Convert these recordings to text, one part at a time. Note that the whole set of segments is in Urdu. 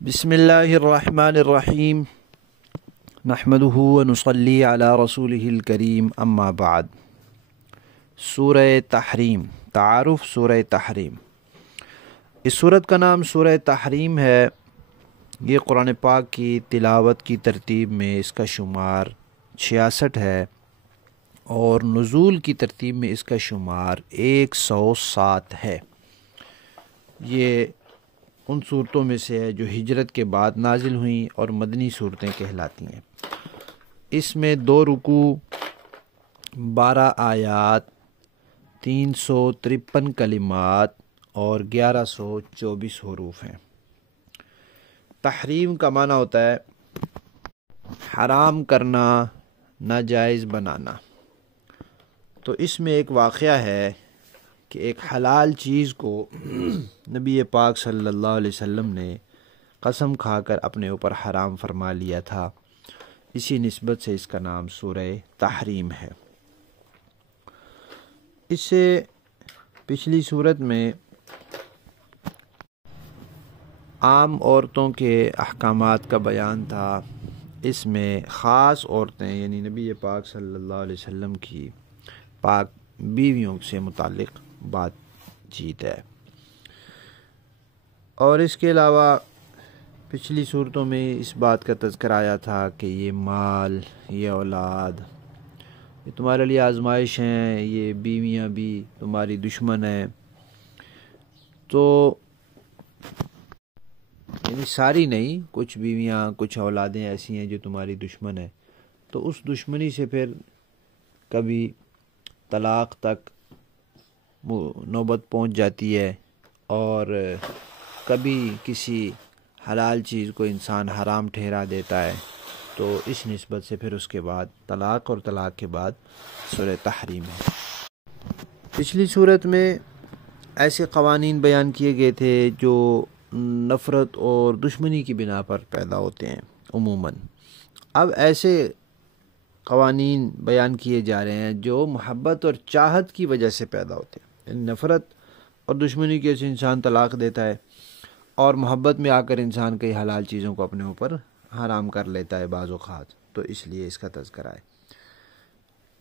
بسم اللہ الرحمن الرحیم نحمدہ ونصلی علی رسولہ الکریم اما بعد۔ سورہ تحریم، تعارف سورہ تحریم۔ اس سورت کا نام سورہ تحریم ہے۔ یہ قرآن پاک کی تلاوت کی ترتیب میں اس کا شمار 66 ہے اور نزول کی ترتیب میں اس کا شمار 107 ہے۔ یہ ان صورتوں میں سے ہے جو ہجرت کے بعد نازل ہوئیں اور مدنی صورتیں کہلاتی ہیں۔ اس میں 2 رکوع، 12 آیات، 353 کلمات اور 1124 حروف ہیں۔ تحریم کا معنی ہوتا ہے حرام کرنا، ناجائز بنانا۔ تو اس میں ایک واقعہ ہے کہ ایک حلال چیز کو نبی پاک صلی اللہ علیہ وسلم نے قسم کھا کر اپنے اوپر حرام فرما لیا تھا۔ اسی نسبت سے اس کا نام سورہ تحریم ہے۔ اس سے پچھلی صورت میں عام عورتوں کے احکامات کا بیان تھا۔ اس میں خاص عورتیں یعنی نبی پاک صلی اللہ علیہ وسلم کی پاک بیویوں سے متعلق بات چیت ہے۔ اور اس کے علاوہ پچھلی صورتوں میں اس بات کا تذکرہ آیا تھا کہ یہ مال، یہ اولاد، یہ تمہارے لیے آزمائش ہیں، یہ بیویاں بھی تمہاری دشمن ہیں۔ تو یعنی ساری نہیں، کچھ بیویاں، کچھ اولادیں ایسی ہیں جو تمہاری دشمن ہیں۔ تو اس دشمنی سے پھر کبھی طلاق تک نوبت پہنچ جاتی ہے اور کبھی کسی حلال چیز کو انسان حرام ٹھہرا دیتا ہے۔ تو اس نسبت سے پھر اس کے بعد طلاق اور طلاق کے بعد سورہ تحریم ہے۔ پچھلی صورت میں ایسے قوانین بیان کیے گئے تھے جو نفرت اور دشمنی کی بنا پر پیدا ہوتے ہیں عموماً۔ اب ایسے قوانین بیان کیے جا رہے ہیں جو محبت اور چاہت کی وجہ سے پیدا ہوتے ہیں۔ نفرت اور دشمنی کی وجہ سے انسان طلاق دیتا ہے اور محبت میں آ کر انسان کئی حلال چیزوں کو اپنے اوپر حرام کر لیتا ہے بعض اوقات۔ تو اس لیے اس کا تذکرہ ہے۔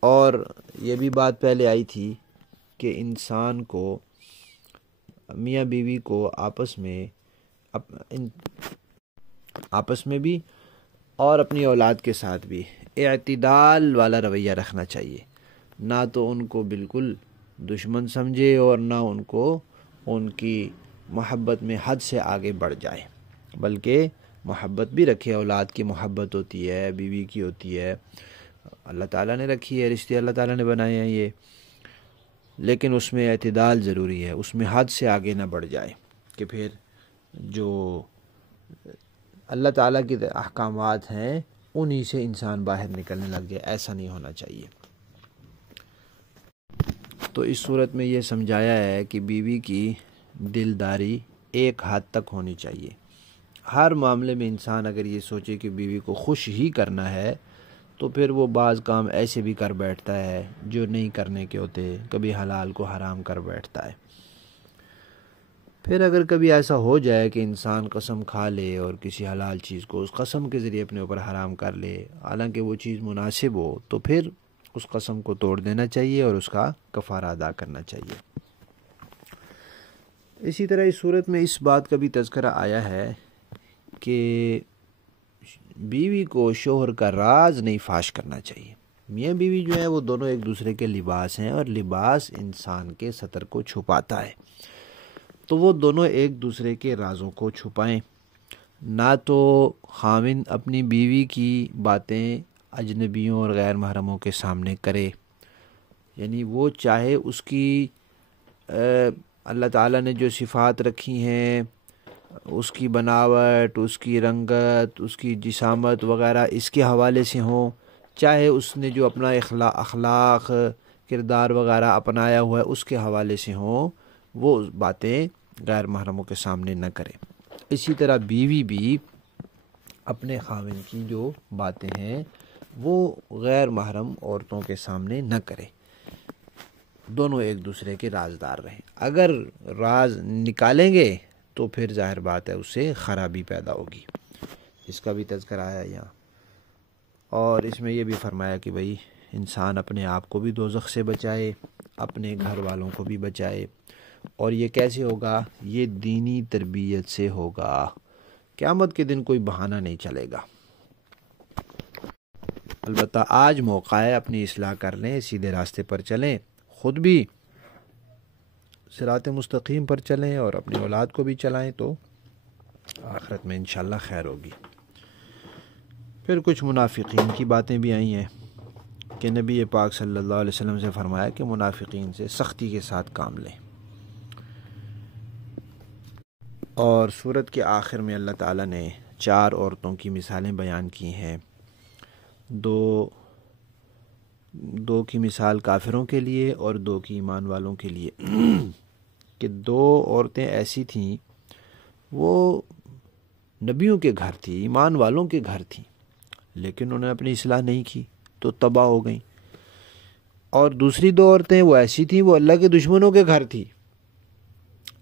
اور یہ بھی بات پہلے آئی تھی کہ انسان کو، میاں بیوی کو آپس میں بھی اور اپنی اولاد کے ساتھ بھی اعتدال والا رویہ رکھنا چاہیے۔ نہ تو ان کو بالکل دشمن سمجھے اور نہ ان کو ان کی محبت میں حد سے آگے بڑھ جائے، بلکہ محبت بھی رکھے۔ اولاد کی محبت ہوتی ہے، بیوی کی ہوتی ہے، اللہ تعالیٰ نے رکھی ہے، رشتے اللہ تعالیٰ نے بنائے ہیں یہ، لیکن اس میں اعتدال ضروری ہے، اس میں حد سے آگے نہ بڑھ جائے کہ پھر جو اللہ تعالیٰ کے احکامات ہیں انہی سے انسان باہر نکلنے لگ جائے۔ ایسا نہیں ہونا چاہیے۔ تو اس صورت میں یہ سمجھایا ہے کہ بیوی کی دلداری ایک حد تک ہونی چاہیے۔ ہر معاملے میں انسان اگر یہ سوچے کہ بیوی کو خوش ہی کرنا ہے تو پھر وہ بعض کام ایسے بھی کر بیٹھتا ہے جو نہیں کرنے کے ہوتے، کبھی حلال کو حرام کر بیٹھتا ہے۔ پھر اگر کبھی ایسا ہو جائے کہ انسان قسم کھا لے اور کسی حلال چیز کو اس قسم کے ذریعے اپنے اوپر حرام کر لے، حالانکہ وہ چیز مناسب ہو، تو پھر اس قسم کو توڑ دینا چاہیے اور اس کا کفارہ ادا کرنا چاہیے۔ اسی طرح اس صورت میں اس بات کا بھی تذکرہ آیا ہے کہ بیوی کو شوہر کا راز نہیں فاش کرنا چاہیے۔ میاں بیوی جو ہیں وہ دونوں ایک دوسرے کے لباس ہیں اور لباس انسان کے ستر کو چھپاتا ہے۔ تو وہ دونوں ایک دوسرے کے رازوں کو چھپائیں۔ نہ تو خاوند اپنی بیوی کی باتیں اجنبیوں اور غیر محرموں کے سامنے کرے، یعنی وہ چاہے اس کی اللہ تعالیٰ نے جو صفات رکھی ہیں، اس کی بناوٹ، اس کی رنگت، اس کی جسامت وغیرہ اس کے حوالے سے ہوں، چاہے اس نے جو اپنا اخلاق، کردار وغیرہ اپنایا ہوا ہے اس کے حوالے سے ہوں، وہ باتیں غیر محرموں کے سامنے نہ کرے۔ اسی طرح بیوی بھی اپنے خاوند کی جو باتیں ہیں وہ غیر محرم عورتوں کے سامنے نہ کرے۔ دونوں ایک دوسرے کے رازدار رہیں۔ اگر راز نکالیں گے تو پھر ظاہر بات ہے اس سے خرابی پیدا ہوگی. اس کا بھی تذکرہ آیا یہاں. اور اس میں یہ بھی فرمایا کہ بھئی انسان اپنے آپ کو بھی دوزخ سے بچائے، اپنے گھر والوں کو بھی بچائے. اور یہ کیسے ہوگا؟ یہ دینی تربیت سے ہوگا. قیامت کے دن کوئی بہانہ نہیں چلے گا. البتہ آج موقع ہے اپنی اصلاح کر لیں، سیدھے راستے پر چلیں، خود بھی صراط مستقیم پر چلیں اور اپنی اولاد کو بھی چلائیں، تو آخرت میں انشاءاللہ خیر ہوگی. پھر کچھ منافقین کی باتیں بھی آئی ہیں کہ نبی پاک صلی اللہ علیہ وسلم سے فرمایا کہ منافقین سے سختی کے ساتھ کام لیں. اور سورت کے آخر میں اللہ تعالیٰ نے 4 عورتوں کی مثالیں بیان کی ہیں. دو کی مثال کافروں کے لیے اور 2 کی ایمان والوں کے لیے. کہ 2 عورتیں ایسی تھیں، وہ نبیوں کے گھر تھی، ایمان والوں کے گھر تھیں، لیکن انہوں نے اپنی اصلاح نہیں کی تو تباہ ہو گئیں. اور دوسری 2 عورتیں وہ ایسی تھیں، وہ اللہ کے دشمنوں کے گھر تھی،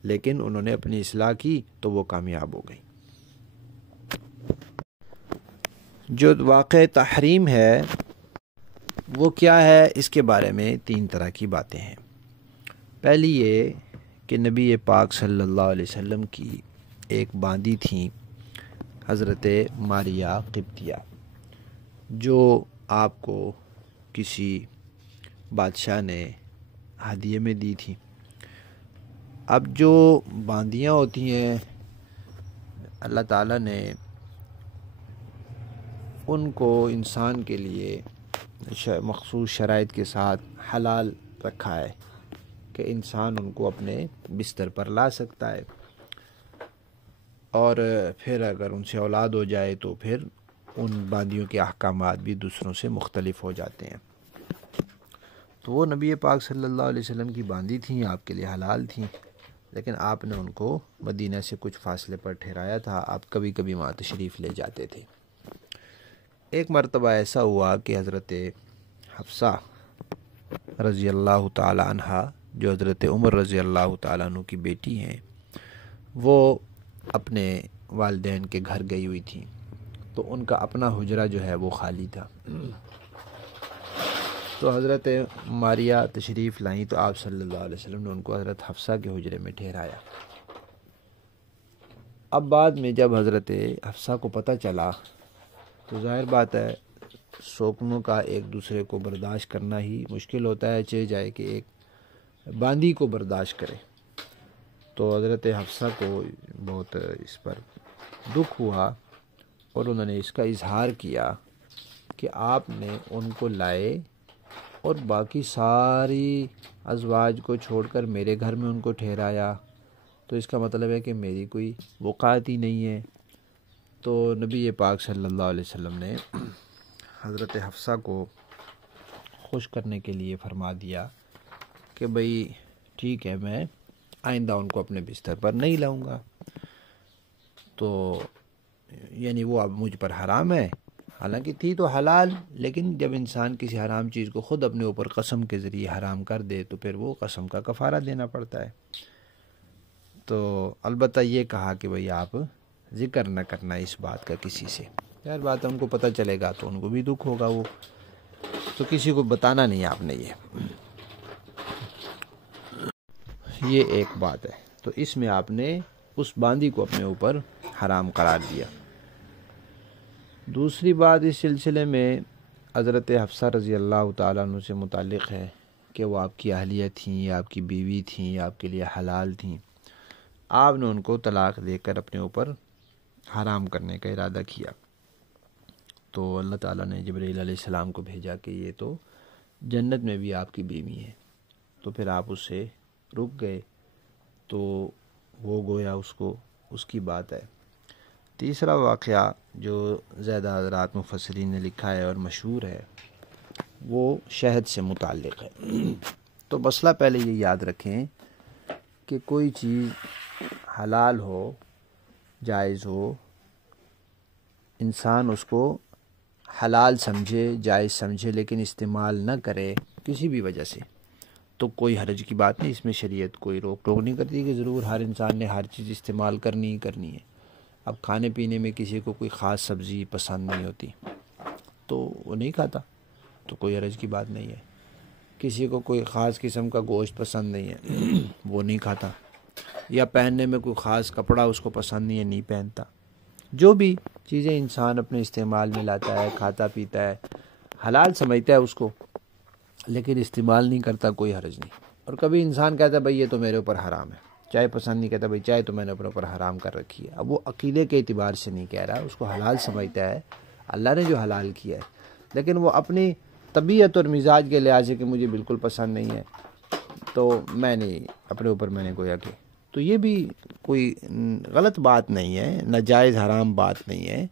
لیکن انہوں نے اپنی اصلاح کی تو وہ کامیاب ہو گئیں. جو واقع تحریم ہے وہ کیا ہے؟ اس کے بارے میں 3 طرح کی باتیں ہیں. پہلی یہ کہ نبی پاک صلی اللہ علیہ وسلم کی ایک باندی تھیں، حضرت ماریہ قبطیہ، جو آپ کو کسی بادشاہ نے ہدیے میں دی تھی. اب جو باندیاں ہوتی ہیں اللہ تعالیٰ نے ان کو انسان کے لیے مخصوص شرائط کے ساتھ حلال رکھا ہے کہ انسان ان کو اپنے بستر پر لا سکتا ہے، اور پھر اگر ان سے اولاد ہو جائے تو پھر ان باندیوں کے احکامات بھی دوسروں سے مختلف ہو جاتے ہیں. تو وہ نبی پاک صلی اللہ علیہ وسلم کی باندی تھیں، آپ کے لیے حلال تھیں، لیکن آپ نے ان کو مدینہ سے کچھ فاصلے پر ٹھہرایا تھا. آپ کبھی کبھی وہاں تشریف لے جاتے تھے. ایک مرتبہ ایسا ہوا کہ حضرت حفصہ رضی اللہ تعالی عنہ، جو حضرت عمر رضی اللہ تعالیٰ عنہ کی بیٹی ہیں، وہ اپنے والدین کے گھر گئی ہوئی تھیں. تو ان کا اپنا حجرہ جو ہے وہ خالی تھا. تو حضرت ماریہ تشریف لائیں تو آپ صلی اللہ علیہ وسلم نے ان کو حضرت حفصہ کے حجرے میں ٹھہرایا. اب بعد میں جب حضرت حفصہ کو پتہ چلا تو ظاہر بات ہے سوکنوں کا ایک دوسرے کو برداشت کرنا ہی مشکل ہوتا ہے، چاہے جائے کہ ایک باندی کو برداشت کرے. تو حضرت حفصہ کو بہت اس پر دکھ ہوا اور انہوں نے اس کا اظہار کیا کہ آپ نے ان کو لائے اور باقی ساری ازواج کو چھوڑ کر میرے گھر میں ان کو ٹھہرایا، تو اس کا مطلب ہے کہ میری کوئی وقعت ہی نہیں ہے. تو نبی پاک صلی اللہ علیہ وسلم نے حضرت حفصہ کو خوش کرنے کے لیے فرما دیا کہ بھئی ٹھیک ہے، میں آئندہ ان کو اپنے بستر پر نہیں لاؤں گا. تو یعنی وہ اب مجھ پر حرام ہے، حالانکہ تھی تو حلال، لیکن جب انسان کسی حرام چیز کو خود اپنے اوپر قسم کے ذریعے حرام کر دے تو پھر وہ قسم کا کفارہ دینا پڑتا ہے. تو البتہ یہ کہا کہ بھئی آپ ذکر نہ کرنا اس بات کا کسی سے. یار بات ہے ان کو پتہ چلے گا تو ان کو بھی دکھ ہوگا، وہ تو کسی کو بتانا نہیں آپ نے. یہ ایک بات ہے. تو اس میں آپ نے اس باندی کو اپنے اوپر حرام قرار دیا. دوسری بات اس سلسلے میں حضرت حفصہ رضی اللہ تعالیٰ عنہ سے متعلق ہے کہ وہ آپ کی اہلیہ تھیں یا آپ کی بیوی تھیں یا آپ کے لیے حلال تھیں. آپ نے ان کو طلاق دے کر اپنے اوپر حرام کرنے کا ارادہ کیا. تو اللہ تعالیٰ نے جبرائیل علیہ السلام کو بھیجا کہ یہ تو جنت میں بھی آپ کی بیوی ہے. تو پھر آپ اس سے رک گئے، تو وہ گویا اس کی بات ہے. تیسرا واقعہ جو زیادہ حضرات مفسرین نے لکھا ہے اور مشہور ہے وہ شہد سے متعلق ہے. تو مسئلہ پہلے یہ یاد رکھیں کہ کوئی چیز حلال ہو، جائز ہو، انسان اس کو حلال سمجھے، جائز سمجھے، لیکن استعمال نہ کرے کسی بھی وجہ سے، تو کوئی حرج کی بات نہیں، اس میں شریعت کوئی روک ٹوک نہیں کرتی کہ ضرور ہر انسان نے ہر چیز استعمال کرنی ہی کرنی ہے۔ اب کھانے پینے میں کسی کو کوئی خاص سبزی پسند نہیں ہوتی تو وہ نہیں کھاتا، تو کوئی حرج کی بات نہیں ہے۔ کسی کو کوئی خاص قسم کا گوشت پسند نہیں ہے وہ نہیں کھاتا، یا پہننے میں کوئی خاص کپڑا اس کو پسند نہیں ہے نہیں پہنتا۔ جو بھی چیزیں انسان اپنے استعمال میں لاتا ہے، کھاتا پیتا ہے، حلال سمجھتا ہے اس کو، لیکن استعمال نہیں کرتا، کوئی حرج نہیں۔ اور کبھی انسان کہتا ہے بھئی یہ تو میرے اوپر حرام ہے، چائے پسند نہیں، کہتا بھئی چائے تو میں نے اپنے اوپر حرام کر رکھی ہے۔ اب وہ عقیدے کے اعتبار سے نہیں کہہ رہا، اس کو حلال سمجھتا ہے، اللہ نے جو حلال کیا ہے، لیکن وہ اپنی طبیعت اور مزاج کے لحاظ سے کہ مجھے بالکل پسند نہیں ہے تو میں نہیں، اپنے اوپر میں نے گویا کہ، تو یہ بھی کوئی غلط بات نہیں ہے، ناجائز حرام بات نہیں ہے،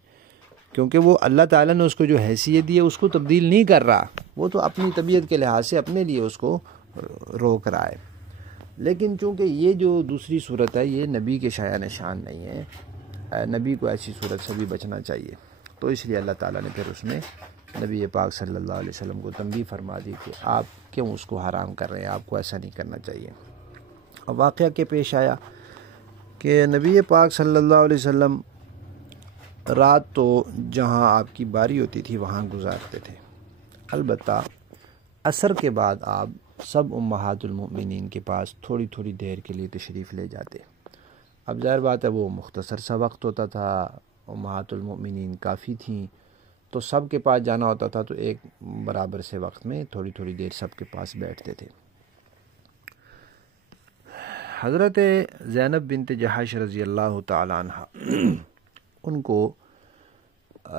کیونکہ وہ اللہ تعالیٰ نے اس کو جو حیثیت دی ہے اس کو تبدیل نہیں کر رہا، وہ تو اپنی طبیعت کے لحاظ سے اپنے لیے اس کو روک رہا ہے۔ لیکن چونکہ یہ جو دوسری صورت ہے یہ نبی کے شایع نشان نہیں ہے، نبی کو ایسی صورت سے بھی بچنا چاہیے، تو اس لیے اللہ تعالیٰ نے پھر اس میں نبی پاک صلی اللہ علیہ وسلم کو تنبیہ فرما دی کہ آپ کیوں اس کو حرام کر رہے ہیں، آپ کو ایسا نہیں کرنا چاہیے۔ اب واقعہ کے پیش آیا کہ نبی پاک صلی اللہ علیہ وسلم رات تو جہاں آپ کی باری ہوتی تھی وہاں گزارتے تھے، البتہ عصر کے بعد آپ سب امہات المؤمنین کے پاس تھوڑی تھوڑی دیر کے لیے تشریف لے جاتے۔ اب ظاہر بات ہے وہ مختصر سا وقت ہوتا تھا، امہات المؤمنین کافی تھیں، تو سب کے پاس جانا ہوتا تھا، تو ایک برابر سے وقت میں تھوڑی تھوڑی دیر سب کے پاس بیٹھتے تھے۔ حضرت زینب بنت جحش رضی اللہ تعالی عنہ ان کو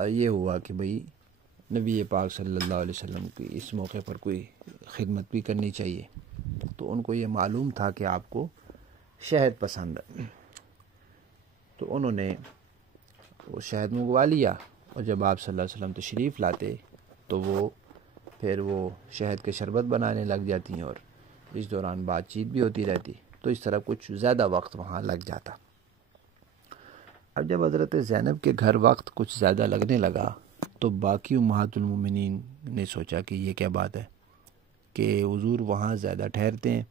یہ ہوا کہ بھئی نبی پاک صلی اللہ علیہ وسلم کی اس موقع پر کوئی خدمت بھی کرنی چاہیے، تو ان کو یہ معلوم تھا کہ آپ کو شہد پسند ہے، تو انہوں نے وہ شہد منگوا لیا، اور جب آپ صلی اللہ علیہ وسلم تشریف لاتے تو وہ پھر وہ شہد کے شربت بنانے لگ جاتی ہیں، اور اس دوران بات چیت بھی ہوتی رہتی، تو اس طرح کچھ زیادہ وقت وہاں لگ جاتا۔ اب جب حضرت زینب کے گھر وقت کچھ زیادہ لگنے لگا تو باقی امہات المومنین نے سوچا کہ یہ کیا بات ہے کہ حضور وہاں زیادہ ٹھہرتے ہیں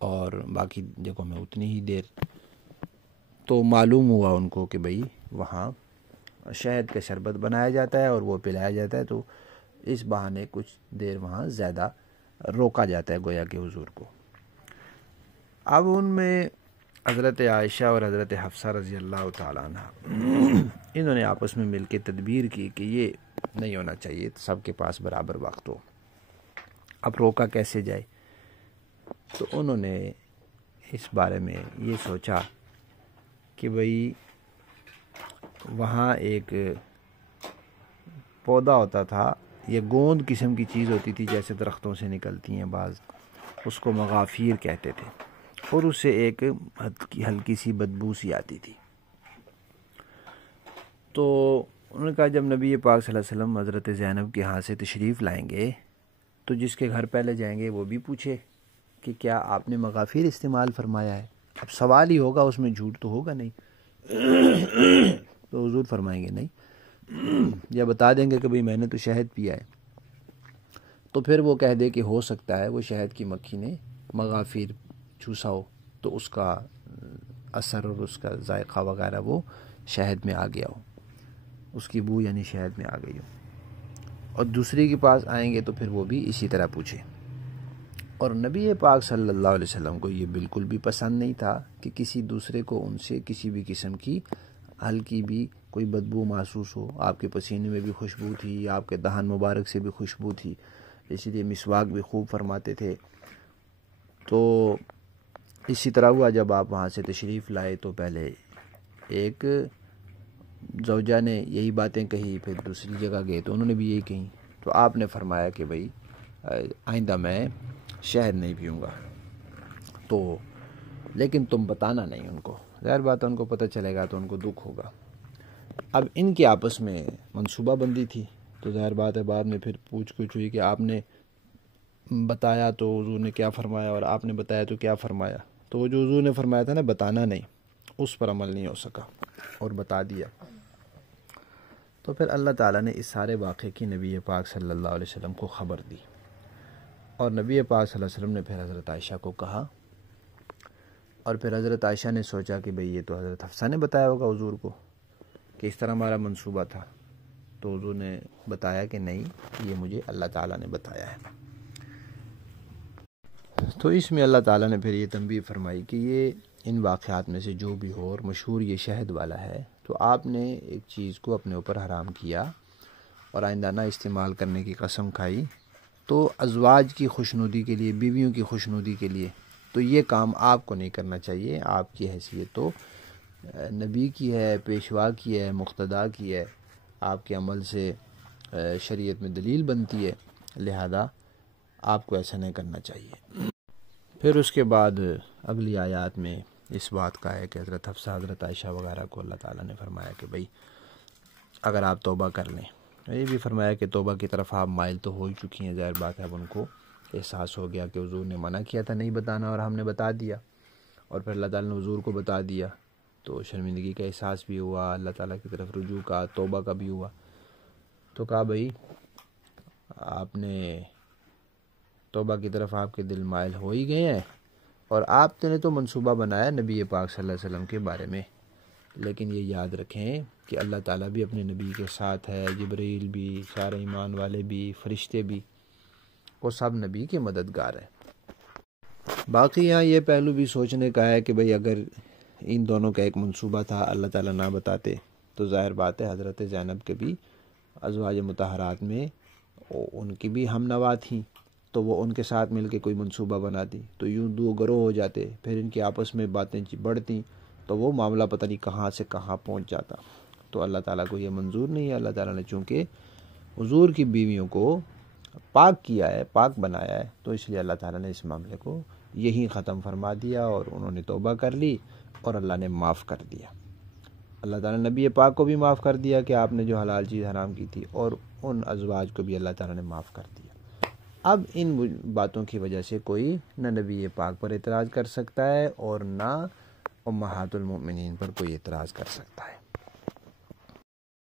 اور باقی جگہوں میں اتنی ہی دیر، تو معلوم ہوا ان کو کہ بھئی وہاں شہد کا شربت بنایا جاتا ہے اور وہ پلایا جاتا ہے، تو اس بہانے کچھ دیر وہاں زیادہ روکا جاتا ہے گویا کہ حضور کو۔ اب ان میں حضرت عائشہ اور حضرت حفصہ رضی اللہ تعالیٰ عنہ انہوں نے آپس میں مل کے تدبیر کی کہ یہ نہیں ہونا چاہیے، سب کے پاس برابر وقت ہو، اب روکا کیسے جائے؟ تو انہوں نے اس بارے میں یہ سوچا کہ بھئی وہاں ایک پودا ہوتا تھا، یہ گوند قسم کی چیز ہوتی تھی جیسے درختوں سے نکلتی ہیں بعض، اس کو مغافیر کہتے تھے، اور اس سے ایک ہلکی سی بدبو سی آتی تھی۔ تو انہوں نے کہا جب نبی پاک صلی اللہ علیہ وسلم حضرت زینب کے ہاں سے تشریف لائیں گے تو جس کے گھر پہلے جائیں گے وہ بھی پوچھے کہ کیا آپ نے مغافیر استعمال فرمایا ہے؟ اب سوال ہی ہوگا، اس میں جھوٹ تو ہوگا نہیں، تو حضور فرمائیں گے نہیں، یا بتا دیں گے کہ بھئی میں نے تو شہد پیا ہے، تو پھر وہ کہہ دے کہ ہو سکتا ہے وہ شہد کی مکھی نے مغافیر چوسا ہو تو اس کا اثر اور اس کا ذائقہ وغیرہ وہ شہد میں آ گیا ہو، اس کی بو یعنی شہد میں آ گئی ہو، اور دوسری کے پاس آئیں گے تو پھر وہ بھی اسی طرح پوچھے۔ اور نبی پاک صلی اللہ علیہ وسلم کو یہ بالکل بھی پسند نہیں تھا کہ کسی دوسرے کو ان سے کسی بھی قسم کی ہلکی بھی کوئی بدبو محسوس ہو۔ آپ کے پسینے میں بھی خوشبو تھی، آپ کے دہن مبارک سے بھی خوشبو تھی، اسی لیے مسواک بھی خوب فرماتے تھے۔ تو اسی طرح ہوا جب آپ وہاں سے تشریف لائے تو پہلے ایک زوجہ نے یہی باتیں کہی، پھر دوسری جگہ گئے تو انہوں نے بھی یہی کہیں، تو آپ نے فرمایا کہ بھئی آئندہ میں شہد نہیں پیوں گا، تو لیکن تم بتانا نہیں ان کو، ظاہر بات ہے ان کو پتہ چلے گا تو ان کو دکھ ہوگا۔ اب ان کے آپس میں منصوبہ بندی تھی، تو ظاہر بات ہے بعد میں پھر پوچھ گچھ ہوئی کہ آپ نے بتایا تو حضور نے کیا فرمایا اور آپ نے بتایا تو کیا فرمایا، تو وہ جو حضور نے فرمایا تھا نا بتانا نہیں، اس پر عمل نہیں ہو سکا اور بتا دیا۔ تو پھر اللہ تعالیٰ نے اس سارے واقعے کی نبی پاک صلی اللہ علیہ وسلم کو خبر دی، اور نبی پاک صلی اللہ علیہ وسلم نے پھر حضرت عائشہ کو کہا، اور پھر حضرت عائشہ نے سوچا کہ بھئی یہ تو حضرت حفصہ نے بتایا ہوگا حضور کو کہ اس طرح ہمارا منصوبہ تھا، تو حضور نے بتایا کہ نہیں، یہ مجھے اللہ تعالیٰ نے بتایا ہے۔ تو اس میں اللہ تعالیٰ نے پھر یہ تنبیہ فرمائی کہ یہ ان واقعات میں سے جو بھی ہو، اور مشہور یہ شہد والا ہے، تو آپ نے ایک چیز کو اپنے اوپر حرام کیا اور آئندہ نہ استعمال کرنے کی قسم کھائی، تو ازواج کی خوشنودی کے لیے، بیویوں کی خوشنودی کے لیے تو یہ کام آپ کو نہیں کرنا چاہیے۔ آپ کی حیثیت تو نبی کی ہے، پیشوا کی ہے، مقتدا کی ہے، آپ کے عمل سے شریعت میں دلیل بنتی ہے، لہذا آپ کو ایسا نہیں کرنا چاہیے۔ پھر اس کے بعد اگلی آیات میں اس بات کا ہے کہ حضرت حفصہ، حضرت عائشہ وغیرہ کو اللہ تعالیٰ نے فرمایا کہ بھئی اگر آپ توبہ کر لیں، یہ بھی فرمایا کہ توبہ کی طرف آپ مائل تو ہو ہی چکی ہیں، ظاہر بات ہے اب ان کو احساس ہو گیا کہ حضور نے منع کیا تھا نہیں بتانا اور ہم نے بتا دیا، اور پھر اللہ تعالیٰ نے حضور کو بتا دیا، تو شرمندگی کا احساس بھی ہوا، اللہ تعالیٰ کی طرف رجوع کا، توبہ کا بھی ہوا۔ تو کہا بھئی آپ نے توبہ کی طرف آپ کے دل مائل ہو ہی گئے ہیں، اور آپ نے تو منصوبہ بنایا نبی پاک صلی اللہ علیہ وسلم کے بارے میں، لیکن یہ یاد رکھیں کہ اللہ تعالیٰ بھی اپنے نبی کے ساتھ ہے، جبرائیل بھی، سارے ایمان والے بھی، فرشتے بھی، وہ سب نبی کے مددگار ہیں۔ باقی یہاں یہ پہلو بھی سوچنے کا ہے کہ بھئی اگر ان دونوں کا ایک منصوبہ تھا، اللہ تعالیٰ نہ بتاتے، تو ظاہر بات ہے حضرت زینب کے بھی ازواج مطہرات میں ان کی بھی ہم نوا تھیں، تو وہ ان کے ساتھ مل کے کوئی منصوبہ بناتی تو یوں دو گروہ ہو جاتے، پھر ان کی آپس میں باتیں بڑھتیں تو وہ معاملہ پتہ نہیں کہاں سے کہاں پہنچ جاتا۔ تو اللہ تعالیٰ کو یہ منظور نہیں ہے۔ اللہ تعالیٰ نے چونکہ حضور کی بیویوں کو پاک کیا ہے، پاک بنایا ہے، تو اس لیے اللہ تعالیٰ نے اس معاملے کو یہی ختم فرما دیا، اور انہوں نے توبہ کر لی اور اللہ نے معاف کر دیا۔ اللہ تعالیٰ نے نبی پاک کو بھی معاف کر دیا کہ آپ نے جو حلال چیز حرام کی تھی، اور ان ازواج کو بھی اللہ تعالیٰ نے معاف کر دیا۔ اب ان باتوں کی وجہ سے کوئی نہ نبی پاک پر اعتراض کر سکتا ہے اور نہ امہات المؤمنین پر کوئی اعتراض کر سکتا ہے۔